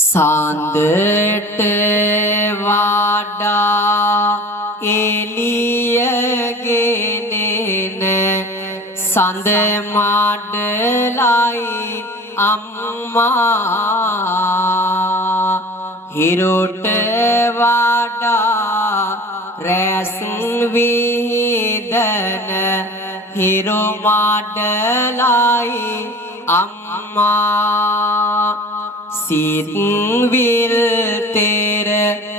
සඳට වඩා එළියගෙනෙන සඳ මඩලයි අම්මා හිරුට වඩා රැස් විහිදන හිරු මඩලයි අම්මා සිත් විල් තෙර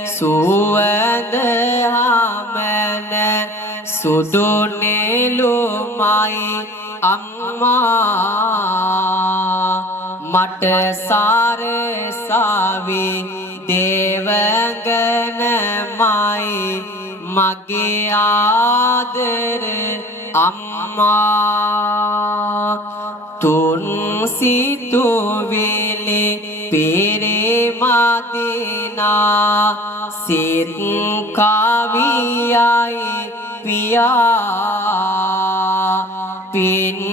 සුවඳ හමන සුදු නෙළුමයි අම්මා මට සාරසාවි දේවගණමයි මගේ ආදර අම්මා තුන් සිතුවිලි පිරිමදිනා සිත් කවියයි පියා පින්සාරෙට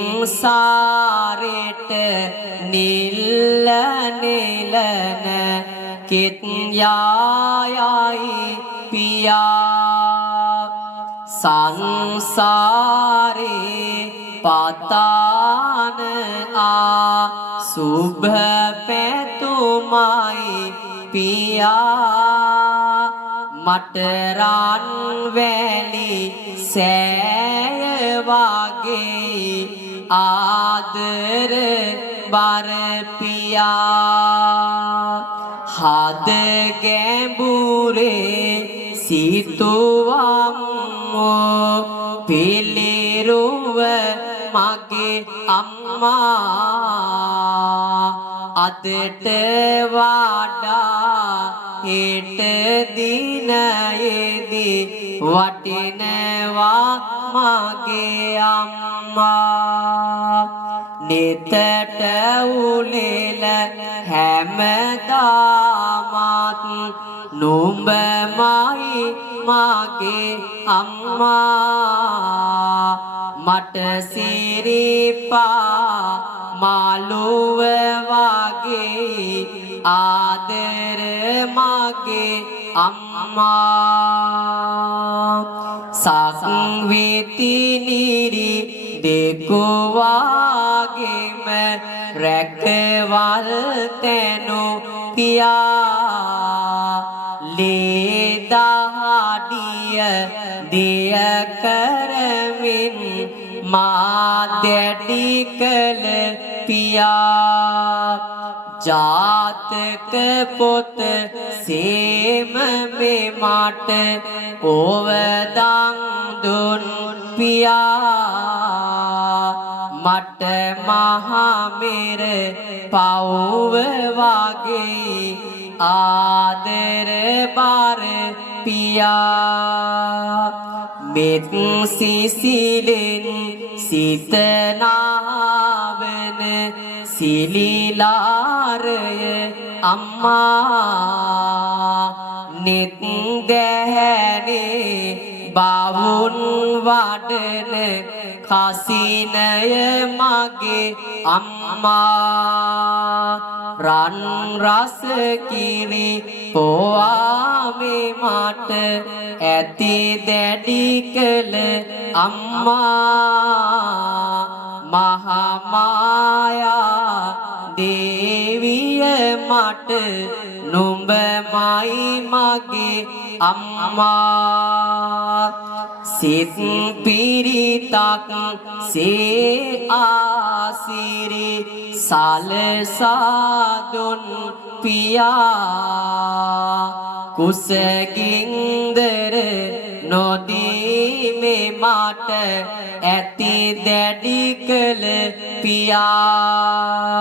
නිල්ල නිලන කිත් යායයි පියා සංසාරේ පතාන සුභ පැතුමයි පියා මට රන් වැලි සෑය වගේ ආදර බර පියා හද ගැඹුරේ සිතුවම් පිළිරුව මගේ අම්මා අදට වඩා හෙට දිනයේදී වටිනවා මගේ අම්මා නිතට උලෙල හැමදාමත් නුඹමයි මගේ අම්මා මට සිරිපා මාළුව වගේ ආදර මගේ අම්මා සක්විති නිරි දෙකුවාගෙම රැකවල් තැනු පියා ලේ දහඩිය දිය කරමින් මා දැඩි කළ පියා ජාතක පොත සේම මේ මට ඔවදන් දුන් පියා මට මහමෙර පවුව වගේ ආදර බර පියා මෙත් සිසිලෙන් සිත නාවන සිලිලාරය අම්මා නිත් දැහැනේ බවුන් වඩන කසිනය මගේ අම්මා රන් රස කිරි පොවාමේ මට ඇති දැඩි කළ අම්මා මහමායා දේවිය මට නුඹමයි මගේ අම්මා සිත් පිරිතක් සේ ආසිරි සලසාදුන් පියා කුසගින්දර නොදීමේ මට ඇති දැඩි කළ පියා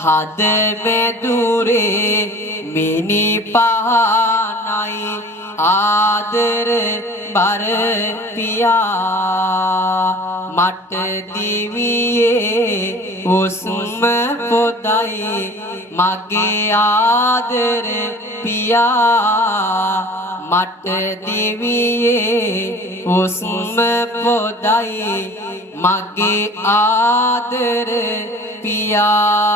හද මැදුරේ මිනි පහනයි ආදර බර පියා මට දිවියේ උස්ම පොදයි මගේ ආදර පියා මට දිවියේ උස්ම පොදයි මගේ ආදර පියා